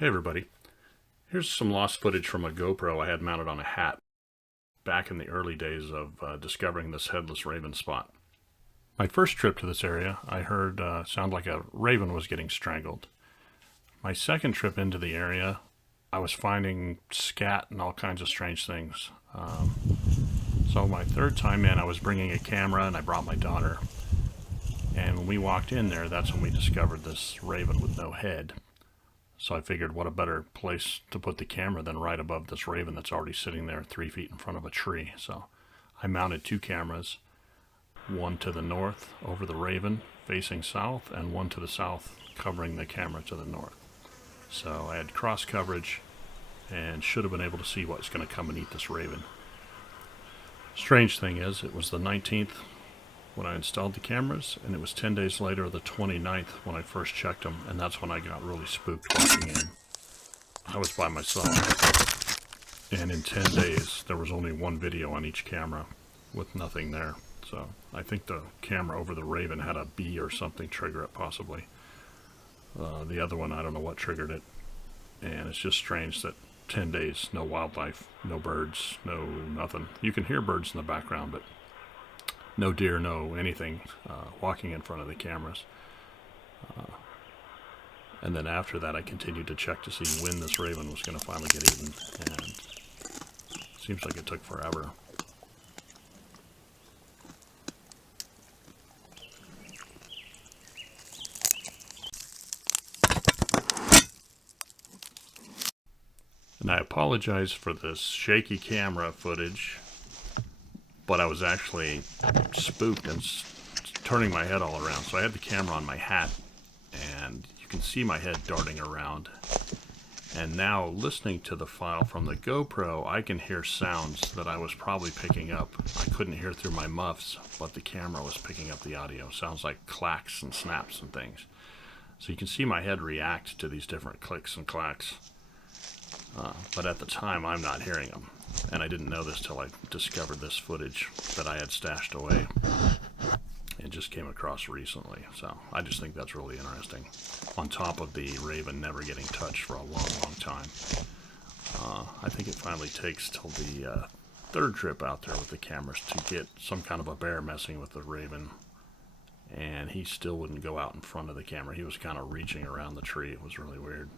Hey everybody, here's some lost footage from a GoPro I had mounted on a hat back in the early days of discovering this Headless Raven spot. My first trip to this area, I heard sound like a raven was getting strangled. My second trip into the area, I was finding scat and all kinds of strange things. So my third time in, I was bringing a camera and I brought my daughter. And when we walked in there, that's when we discovered this raven with no head. So I figured what a better place to put the camera than right above this raven that's already sitting there 3 feet in front of a tree. So I mounted two cameras, one to the north over the raven facing south and one to the south covering the camera to the north. So I had cross coverage and should have been able to see what's going to come and eat this raven. Strange thing is, it was the 19th when I installed the cameras, and it was 10 days later, the 29th, when I first checked them, and that's when I got really spooked walking in. I was by myself, and in 10 days, there was only one video on each camera with nothing there. So I think the camera over the raven had a bee or something trigger it, possibly. The other one, I don't know what triggered it, and it's just strange that 10 days, no wildlife, no birds, no nothing. You can hear birds in the background, but no deer, no anything walking in front of the cameras. And then after that, I continued to check to see when this raven was going to finally get eaten, and it seems like it took forever. And I apologize for this shaky camera footage, but I was actually spooked and turning my head all around. So I had the camera on my hat, and you can see my head darting around. And now, listening to the file from the GoPro, I can hear sounds that I was probably picking up. I couldn't hear through my muffs, but the camera was picking up the audio. Sounds like clacks and snaps and things. So you can see my head react to these different clicks and clacks. But at the time, I'm not hearing them. And I didn't know this till I discovered this footage that I had stashed away and just came across recently. So I just think that's really interesting. On top of the raven never getting touched for a long, long time. I think it finally takes till the third trip out there with the cameras to get some kind of a bear messing with the raven. And he still wouldn't go out in front of the camera. He was kind of reaching around the tree. It was really weird.